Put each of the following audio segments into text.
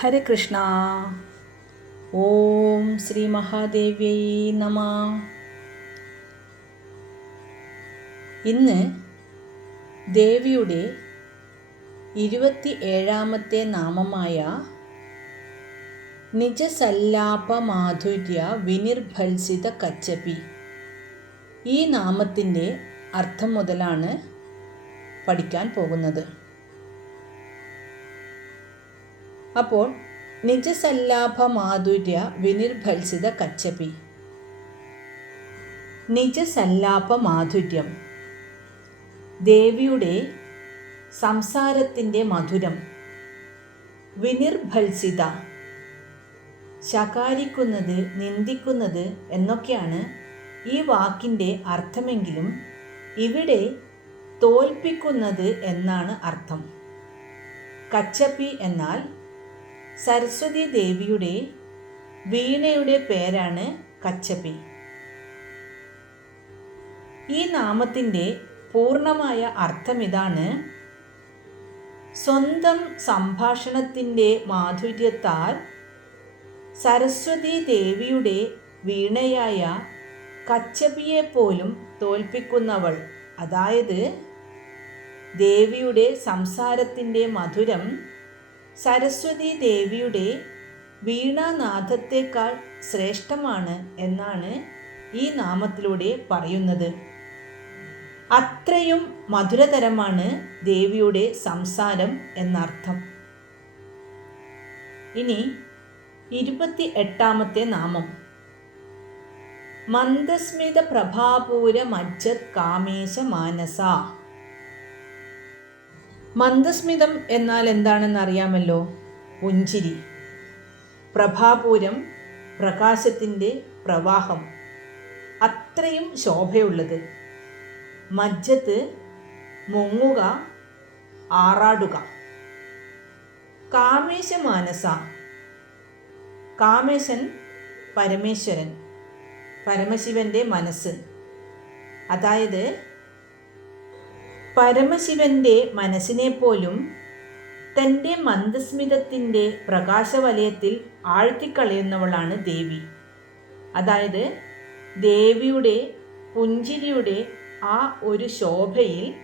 ഹരേ കൃഷ്ണ. ഓം ശ്രീ മഹാദേവ്യൈ നമ. ഇന്ന് ദേവിയുടെ ഇരുപത്തി ഏഴാമത്തെ നാമമായ നിജസല്ലാപ മാധുര്യ വിനിർഭത്സിത കച്ചപി. ഈ നാമത്തിന്റെ അർത്ഥം മുതലാണ് പഠിക്കാൻ പോകുന്നത്. അപ്പോൾ നിജസല്ലാഭ മാധുര്യ വിനിർഭത്സിത കച്ചപി. നിജസല്ലാപ മാധുര്യം ദേവിയുടെ സംസാരത്തിന്റെ മധുരം. വിനിർഭത്സിത ശകാരിക്കുന്നത് നിന്ദിക്കുന്നത് എന്നൊക്കെയാണ് ഈ വാക്കിന്റെ അർത്ഥമെങ്കിലും ഇവിടെ തോൽപ്പിക്കുന്നത് എന്നാണ് അർത്ഥം. കച്ചപ്പി എന്നാൽ സരസ്വതി ദേവിയുടെ വീണയുടെ പേരാണ് കച്ചപ്പി ഈ നാമത്തിന്റെ പൂർണമായ അർത്ഥം ഇതാണ് സ്വന്തം സംഭാഷണത്തിന്റെ മാധുര്യത്താൽ സരസ്വതി ദേവിയുടെ വീണയായ കച്ചപിയെപ്പോലും തോൽപ്പിക്കുന്നവൾ അതായത് ദേവിയുടെ സംസാരത്തിന്റെ മധുരം സരസ്വതി ദേവിയുടെ വീണാനാഥത്തേക്കാൾ ശ്രേഷ്ഠമാണ് എന്നാണ് ഈ നാമത്തിലൂടെ പറയുന്നത്. അത്രയും മധുരതരമാണ് ദേവിയുടെ സംസാരം എന്നർത്ഥം. ഇനി ഇരുപത്തി എട്ടാമത്തെ നാമം. മന്ദസ്മിത പ്രഭാപൂര മജ്ജത് കാമേശ മാനസ. മന്ദസ്മിതം എന്നാൽ എന്താണെന്ന് അറിയാമല്ലോ പുഞ്ചിരി. പ്രഭാപൂരം പ്രകാശത്തിന്റെ പ്രവാഹം. അത്രയും ശോഭയുള്ളത്. മജ്ജത്ത് മുങ്ങുക ആറാടുക. കാമേശ മാനസ കാമേശൻ പരമേശ്വരൻ പരമശിവന്റെ മനസ്സ്. അതായത് പരമശിവന്റെ മനസ്സിനെ പോലും തന്റെ മന്ദസ്മിതത്തിന്റെ പ്രകാശവലയത്തിൽ ആഴ്ത്തിക്കളയുന്നവളാണ് ദേവി. അതായത് ദേവിയുടെ പുഞ്ചിരിയുടെ ആ ഒരു ശോഭയിൽ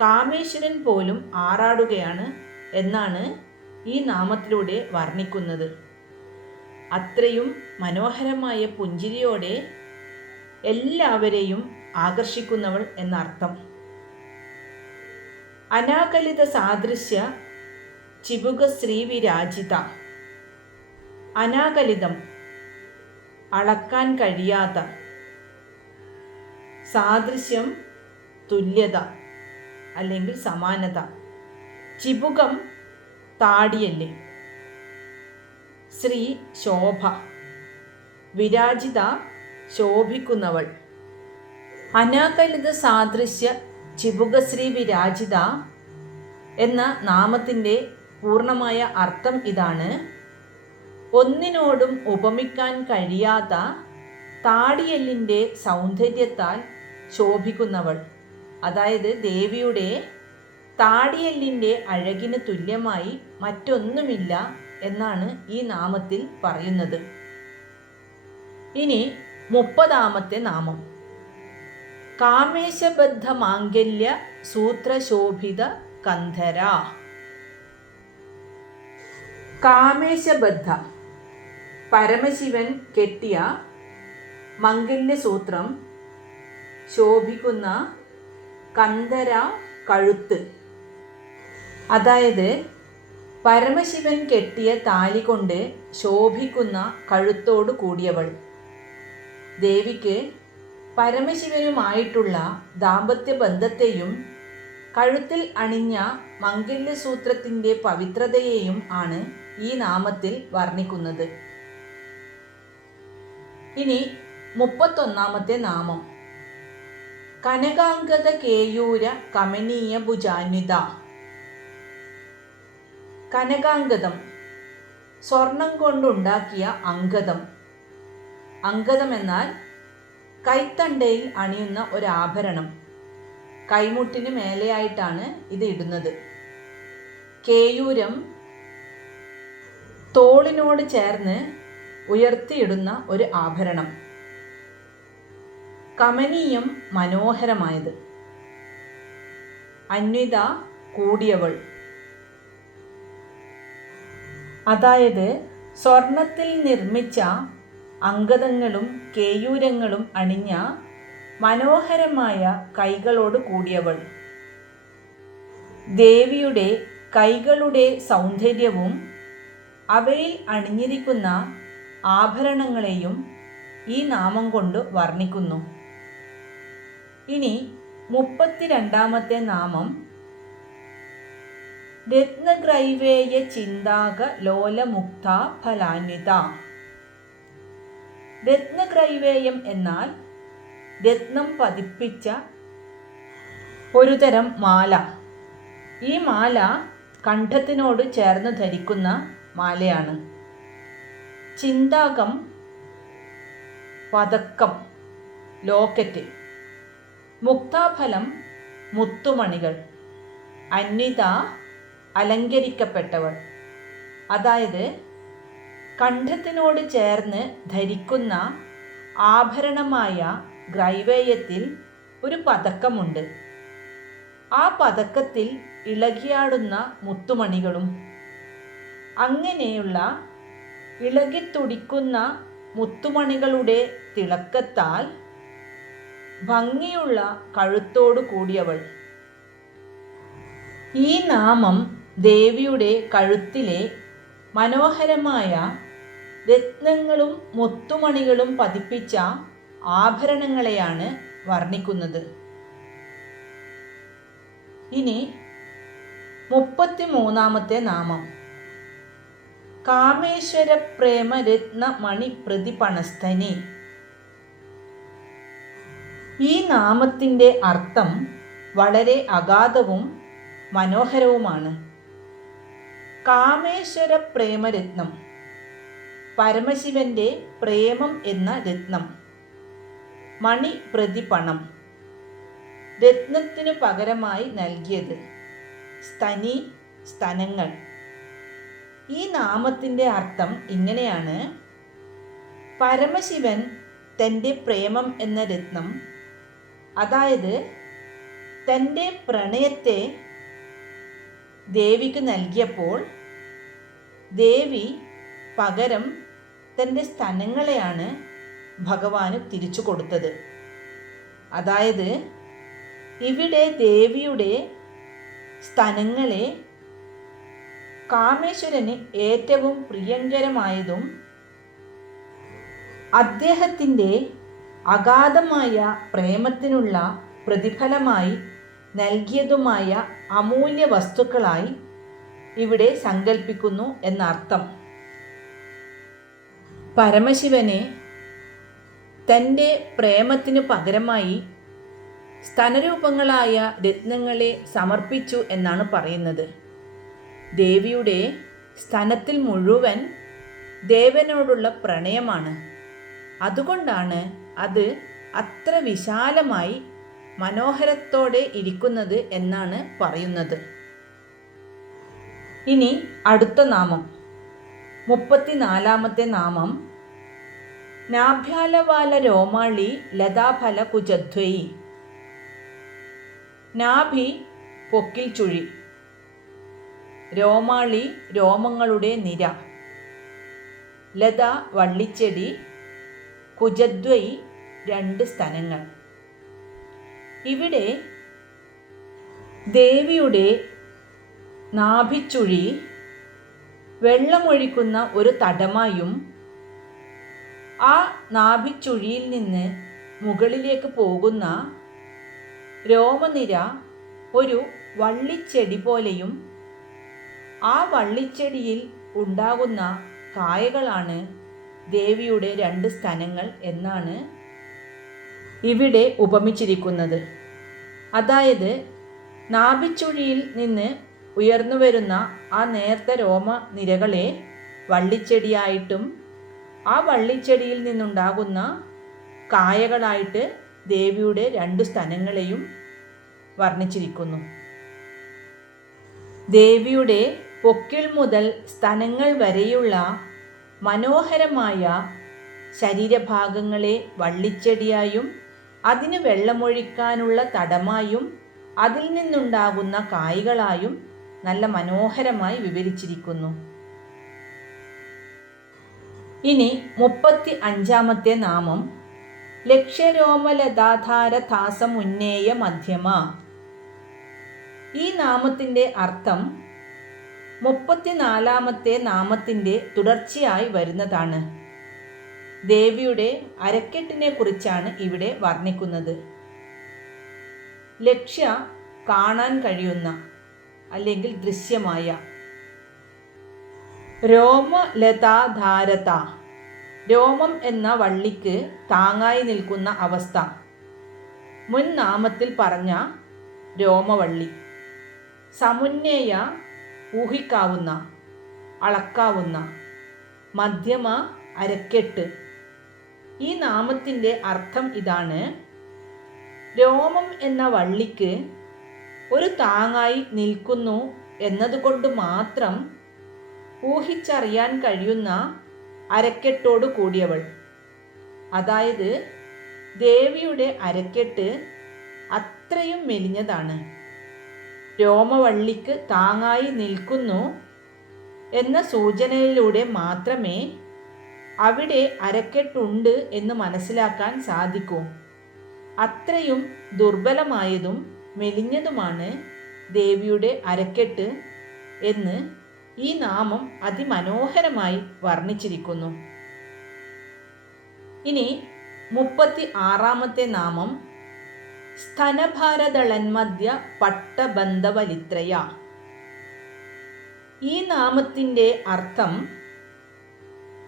കാമേശ്വരൻ പോലും ആറാടുകയാണ് എന്നാണ് ഈ നാമത്തിലൂടെ വർണിക്കുന്നത്. അത്രയും മനോഹരമായ പുഞ്ചിരിയോടെ എല്ലാവരെയും ആകർഷിക്കുന്നവൾ എന്നർത്ഥം. അനാകലിത സാദൃശ്യ ചിബുക ശ്രീവിരാജിത അനാകലിതം. അളക്കാൻ കഴിയാത്ത സാദൃശ്യം തുല്യത അല്ലെങ്കിൽ സമാനത. ചിബുകം താടിയല്ലേ? ശ്രീ ശോഭ. വിരാജിത ശോഭിക്കുന്നവൾ. അനാകലിത സാദൃശ്യ ചിബുകശ്രീ വിരാജിത എന്ന നാമത്തിന്റെ പൂർണമായ അർത്ഥം ഇതാണ്. ഒന്നിനോടും ഉപമിക്കാൻ കഴിയാത്ത താടിയെല്ലിന്റെ സൗന്ദര്യത്താൽ ശോഭിക്കുന്നവൾ. അതായത് ദേവിയുടെ താടിയെല്ലിന്റെ അഴകിന് തുല്യമായി മറ്റൊന്നുമില്ല എന്നാണ് ഈ നാമത്തിൽ പറയുന്നത്. ഇനി മുപ്പതാമത്തെ നാമം. കാമേശബദ്ധ മാംഗല്യ സൂത്രശോഭിത കന്ധര. കാമേശബദ്ധ. പരമശിവൻ കെട്ടിയ മംഗല്യസൂത്രം ശോഭിക്കുന്ന കന്ധര കഴുത്ത്. അതായത് പരമശിവൻ കെട്ടിയ താലി കൊണ്ട് ശോഭിക്കുന്ന കഴുത്തോട് കൂടിയവൾ. ദേവിക്ക് പരമശിവനുമായിട്ടുള്ള ദാമ്പത്യ ബന്ധത്തെയും കഴുത്തിൽ അണിഞ്ഞ മംഗല്യസൂത്രത്തിന്റെ പവിത്രതയെയും ആണ് ഈ നാമത്തിൽ വർണിക്കുന്നത്. ഇനി മുപ്പത്തൊന്നാമത്തെ നാമം. കനകാംഗത കേയൂര കമനീയ ഭുജാന്വിത. കനകാംഗതം. സ്വർണം കൊണ്ടുണ്ടാക്കിയ അങ്കദം അങ്കദം എന്നാൽ കൈത്തണ്ടയിൽ അണിയുന്ന ഒരു ആഭരണം കൈമുട്ടിന് മേലെയായിട്ടാണ് ഇത് ഇടുന്നത്. കേയൂരം തോളിനോട് ചേർന്ന് ഉയർത്തിയിടുന്ന ഒരു ആഭരണം. കമനീയം മനോഹരമായത്. അന്വിത കൂടിയവൾ. അതായത് സ്വർണത്തിൽ നിർമ്മിച്ച അങ്കദങ്ങളും കേയൂരങ്ങളും അണിഞ്ഞ മനോഹരമായ കൈകളോട് കൂടിയവൾ. ദേവിയുടെ കൈകളുടെ സൗന്ദര്യവും അവയിൽ അണിഞ്ഞിരിക്കുന്ന ആഭരണങ്ങളെയും ഈ നാമം കൊണ്ട് വർണിക്കുന്നു. ഇനി മുപ്പത്തിരണ്ടാമത്തെ നാമം രത്നഗ്രൈവേയ ചിന്താക ലോലമുക്ത ഫലാന്വിത. രത്നഗ്രൈവേയം എന്നാൽ രത്നം പതിപ്പിച്ച ഒരുതരം മാല. ഈ മാല കണ്ഠത്തിനോട് ചേർന്ന് ധരിക്കുന്ന മാലയാണ്. ചിന്താകം പതക്കം ലോക്കറ്റ് മുക്താഫലം മുത്തുമണികൾ അന്വിത അലങ്കരിക്കപ്പെട്ടവൾ. അതായത് കണ്ഠത്തിനോട് ചേർന്ന് ധരിക്കുന്ന ആഭരണമായ ഗ്രൈവേയത്തിൽ ഒരു പതക്കമുണ്ട്. ആ പതക്കത്തിൽ ഇളകിയാടുന്ന മുത്തുമണികളും അങ്ങനെയുള്ള ഇളകിത്തുടിക്കുന്ന മുത്തുമണികളുടെ തിളക്കത്താൽ ഭംഗിയുള്ള കഴുത്തോടു കൂടിയവൾ. ഈ നാമം ദേവിയുടെ കഴുത്തിലെ മനോഹരമായ രത്നങ്ങളും മുത്തുമണികളും പതിപ്പിച്ച ആഭരണങ്ങളെയാണ് വർണിക്കുന്നത്. ഇനി മുപ്പത്തി മൂന്നാമത്തെ നാമം. കാമേശ്വര പ്രേമ രത്ന മണി പ്രതിപണസ്ഥനി ഈ നാമത്തിന്റെ അർത്ഥം വളരെ അഗാധവും മനോഹരവുമാണ്. കാമേശ്വര പ്രേമരത്നം പരമശിവന്റെ പ്രേമം എന്ന രത്നം. മണി പ്രതിപണം. രത്നത്തിനു പകരമായി നൽകിയത് സ്തനി സ്തനങ്ങൾ. ഈ നാമത്തിന്റെ അർത്ഥം ഇങ്ങനെയാണ്. പരമശിവൻ തന്റെ പ്രേമം എന്ന രത്നം അതായത് തന്റെ പ്രണയത്തെ ദേവിക്ക് നൽകിയപ്പോൾ ദേവി പകരം തന്റെ സ്തനങ്ങളെയാണ് ഭഗവാന് തിരിച്ചു കൊടുത്തത്. അതായത് ഇവിടെ ദേവിയുടെ സ്തനങ്ങളെ കാമേശ്വരന് ഏറ്റവും പ്രിയങ്കരമായതും അദ്ദേഹത്തിന്റെ അഗാധമായ പ്രേമത്തിനുള്ള പ്രതിഫലമായി നൽകിയതുമായ അമൂല്യ വസ്തുക്കളായി ഇവിടെ സങ്കല്പിക്കുന്നു എന്നർത്ഥം. പരമശിവനെ തന്റെ പ്രേമത്തിനു പകരമായി സ്തനരൂപങ്ങളായ രത്നങ്ങളെ സമർപ്പിച്ചു എന്നാണ് പറയുന്നത്. ദേവിയുടെ സ്തനത്തിൽ മുഴുവൻ ദേവനോടുള്ള പ്രണയമാണ്. അതുകൊണ്ടാണ് അത് അത്ര വിശാലമായി മനോഹരത്തോടെ ഇരിക്കുന്നത് എന്നാണ് പറയുന്നത്. ഇനി അടുത്ത നാമം. മുപ്പത്തിനാലാമത്തെ നാമം. നാഭ്യാലവാല രോമാളി ലതാഫല കുജധ്വയി നാഭി പൊക്കിൽ ചുഴി. രോമാളി രോമങ്ങളുടെ നിര. ലത വള്ളിച്ചെടി. കുജദ്വൈ രണ്ട് സ്ഥലങ്ങൾ ഇവിടെ ദേവിയുടെ നാഭിച്ചുഴി വെള്ളമൊഴിക്കുന്ന ഒരു തടമായും ആ നാഭിച്ചുഴിയിൽ നിന്ന് മുകളിലേക്ക് പോകുന്ന രോമനിര ഒരു വള്ളിച്ചെടി പോലെയും ആ വള്ളിച്ചെടിയിൽ ഉണ്ടാകുന്ന കായകളാണ് ദേവിയുടെ രണ്ട് സ്ഥലങ്ങൾ എന്നാണ് ഇവിടെ ഉപമിച്ചിരിക്കുന്നത്. അതായത് നാഭിച്ചുഴിയിൽ നിന്ന് ഉയർന്നു വരുന്ന ആ നേർത്ത രോമ നിരകളെ വള്ളിച്ചെടിയായിട്ടും ആ വള്ളിച്ചെടിയിൽ നിന്നുണ്ടാകുന്ന കായകളായിട്ട് ദേവിയുടെ രണ്ട് സ്ഥലങ്ങളെയും വർണിച്ചിരിക്കുന്നു. ദേവിയുടെ പൊക്കിൾ മുതൽ സ്ഥലങ്ങൾ വരെയുള്ള മനോഹരമായ ശരീരഭാഗങ്ങളെ വള്ളിച്ചെടിയായും അതിന് വെള്ളമൊഴിക്കാനുള്ള തടമായും അതിൽ നിന്നുണ്ടാകുന്ന കായ്കളായും നല്ല മനോഹരമായി വിവരിച്ചിരിക്കുന്നു. ഇനി മുപ്പത്തി അഞ്ചാമത്തെ നാമം. ലക്ഷ്യരോമലതാധാരഥാസമുന്നേയ മധ്യമ. ഈ നാമത്തിന്റെ അർത്ഥം മുപ്പത്തിനാലാമത്തെ നാമത്തിന്റെ തുടർച്ചയായി വരുന്നതാണ്. ദേവിയുടെ അരക്കെട്ടിനെ കുറിച്ചാണ് ഇവിടെ വർണിക്കുന്നത്. ലക്ഷ്യ കാണാൻ കഴിയുന്ന അല്ലെങ്കിൽ ദൃശ്യമായ. രോമലതാധാരത. രോമം എന്ന വള്ളിക്ക് താങ്ങായി നിൽക്കുന്ന അവസ്ഥ. മുൻ നാമത്തിൽ പറഞ്ഞ രോമവള്ളി. സമുന്നയ ഊഹിക്കാവുന്ന അളക്കാവുന്ന മധ്യമ അരക്കെട്ട്. ഈ നാമത്തിന്റെ അർത്ഥം ഇതാണ്. രോമം എന്ന വള്ളിക്ക് ഒരു താങ്ങായി നിൽക്കുന്നു എന്നതുകൊണ്ട് മാത്രം ഊഹിച്ചറിയാൻ കഴിയുന്ന അരക്കെട്ടോട് കൂടിയവൾ. അതായത് ദേവിയുടെ അരക്കെട്ട് അത്രയും മെലിഞ്ഞതാണ്. രോമവള്ളിക്ക് താങ്ങായി നിൽക്കുന്നു എന്ന സൂചനയിലൂടെ മാത്രമേ അവിടെ അരക്കെട്ടുണ്ട് എന്ന് മനസ്സിലാക്കാൻ സാധിക്കൂ. അത്രയും ദുർബലമായതും മെലിഞ്ഞതുമാണ് ദേവിയുടെ അരക്കെട്ട് എന്ന് ഈ നാമം അതിമനോഹരമായി വർണിച്ചിരിക്കുന്നു. ഇനി മുപ്പത്തി ആറാമത്തെ നാമം സ്തനഭാരതളന്മധ്യ പട്ടബന്ധവലിത്രയ. ഈ നാമത്തിന്റെ അർത്ഥം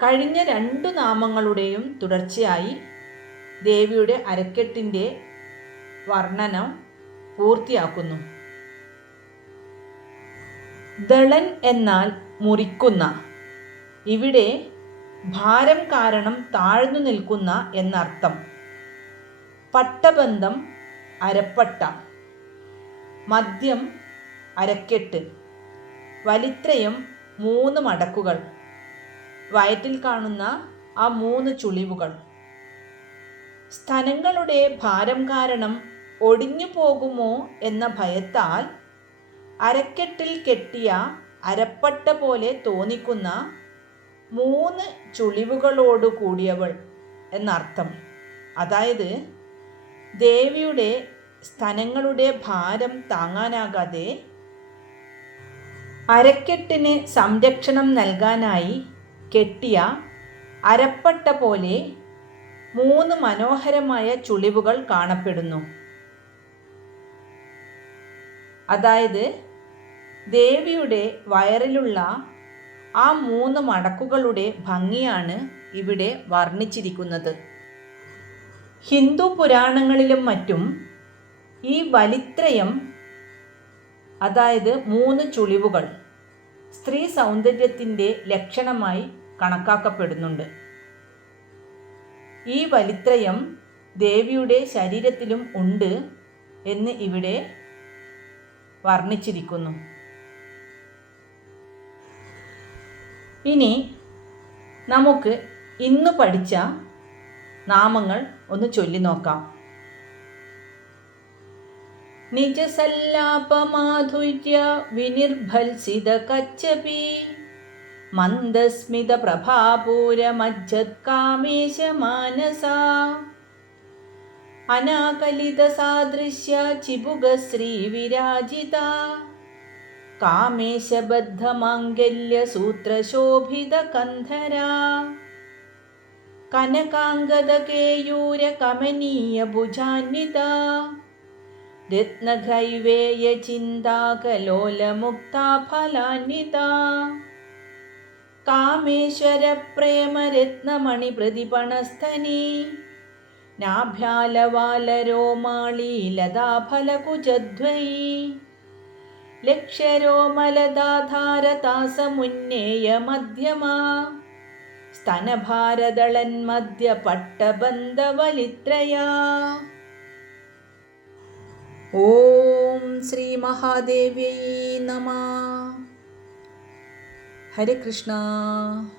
കഴിഞ്ഞ രണ്ടു നാമങ്ങളുടെയും തുടർച്ചയായി ദേവിയുടെ അരക്കെട്ടിന്റെ വർണനം പൂർത്തിയാക്കുന്നു. ദളൻ എന്നാൽ മുറിക്കുന്ന. ഇവിടെ ഭാരം കാരണം താഴ്ന്നു നിൽക്കുന്ന എന്നർത്ഥം. പട്ടബന്ധം അരപ്പട്ട. മദ്യം അരക്കെട്ട്. വലിത്രയം മൂന്ന് മടക്കുകൾ. വയറ്റിൽ കാണുന്ന ആ മൂന്ന് ചുളിവുകൾ. സ്ഥലങ്ങളുടെ ഭാരം കാരണം ഒടിഞ്ഞു പോകുമോ എന്ന ഭയത്താൽ അരക്കെട്ടിൽ കെട്ടിയ അരപ്പട്ട പോലെ തോന്നിക്കുന്ന മൂന്ന് ചുളിവുകളോടു കൂടിയവൾ എന്നർത്ഥം. അതായത് ദേവിയുടെ സ്ഥലങ്ങളുടെ ഭാരം താങ്ങാനാകാതെ അരക്കെട്ടിന് സംരക്ഷണം നൽകാനായി കെട്ടിയ അരപ്പട്ട പോലെ മൂന്ന് മനോഹരമായ ചുളിവുകൾ കാണപ്പെടുന്നു. അതായത് ദേവിയുടെ വയറിലുള്ള ആ മൂന്ന് മടക്കുകളുടെ ഭംഗിയാണ് ഇവിടെ വർണിച്ചിരിക്കുന്നത്. ഹിന്ദു പുരാണങ്ങളിലും മറ്റും ഈ വലിത്രയം അതായത് മൂന്ന് ചുളിവുകൾ സ്ത്രീ സൗന്ദര്യത്തിന്റെ ലക്ഷണമായി കണക്കാക്കപ്പെടുന്നുണ്ട്. ഈ വലിത്രയം ദേവിയുടെ ശരീരത്തിലും ഉണ്ട് എന്ന് ഇവിടെ വർണിച്ചിരിക്കുന്നു. ഇനി നമുക്ക് ഇന്ന് പഠിച്ച നാമങ്ങൾ ഒന്ന് ചൊല്ലി നോക്കാം. നിജസല്ലാപമാധുര്യ വിനിർഭൽസിത കച്ചപി മന്ദസ്മിത പ്രഭാപൂരമജ്ജത്കാമേശ മാനസ. അനാകലിത സാദൃശ്യ कामेशबद्धमाङ्गल्यसूत्रशोभितकन्धरा വിരാജിത കാമേശബദ്ധമാംഗല്യ സൂത്രശോഭിത കന്ധരാ കനകാംഗത കേയൂര കമനീയ ഭുജാന്വിത രത്നഘൈവേയ ചിന്താകലോലമുക്താ ഫലാന്വിത കാമേശ്വര